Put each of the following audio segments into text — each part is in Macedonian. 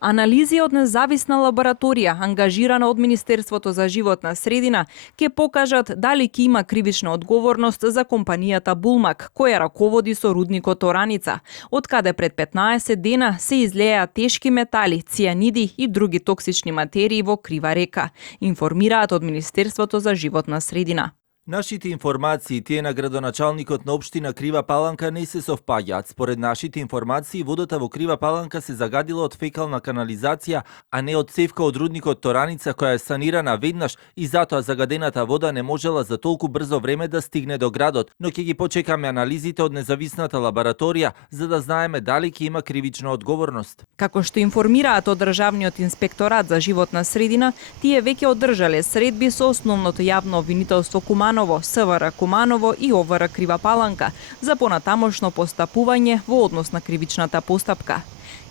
Анализи од независна лабораторија, ангажирана од Министерството за животна средина, ќе покажат дали ќе има кривична одговорност за компанијата Булмак, која раководи со рудникот Ораница, од каде пред 15 дена се излеа тешки метали, цијаниди и други токсични материи во Крива река, информираат од Министерството за животна средина. Нашите информации, тие на градоначалникот на општина Крива Паланка, не се совпаѓаат. Според нашите информации, водата во Крива Паланка се загадила од фекална канализација, а не од цевка од рудникот Тораница, која е санирана веднаш и затоа загадената вода не можела за толку брзо време да стигне до градот. Но ќе ги почекаме анализите од независната лабораторија, за да знаеме дали ќе има кривична одговорност. Како што информираат од Државниот инспекторат за животна средина, тие веќе одржале средби со основното јавно обвинителство Куманово, СВР Куманово и ОВР Крива Паланка за понатамошно постапување во однос на кривичната постапка.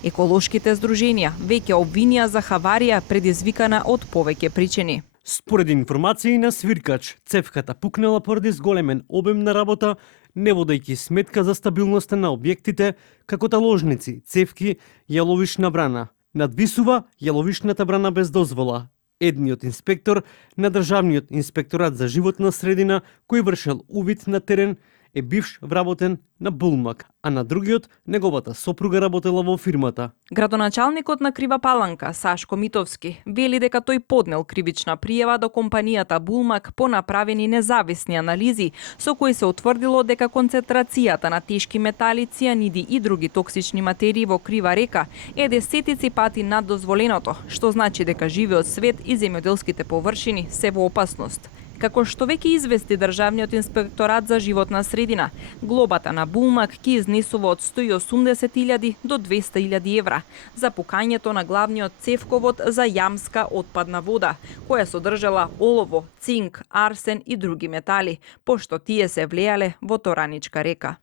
Еколошките здруженија веќе обвинија за хаварија предизвикана од повеќе причини. Според информации на свиркач, цевката пукнела поради зголемен обем на работа, не водејќи сметка за стабилноста на објектите, како таложници, цевки, јаловишна брана. Надвисува јаловишната брана без дозвола. Едниот инспектор на Државниот инспекторат за животна средина, кој вршел увид на терен, е бивш вработен на Булмак, а на другиот неговата сопруга работела во фирмата. Градоначалникот на Крива Паланка, Сашко Митовски, вели дека тој поднел кривична пријава до компанијата Булмак по направени независни анализи, со кои се утврдило дека концентрацијата на тешки метали, цијаниди и други токсични материи во Крива река е десетици пати над дозволеното, што значи дека живиот свет и земјоделските површини се во опасност. Како што веќе извести Државниот инспекторат за животна средина, глобата на Булмак ќе изнесува од 180.000 до 200.000 евра за пукањето на главниот цевковод за јамска отпадна вода, која содржала олово, цинк, арсен и други метали, пошто тие се влеале во Тораничка река.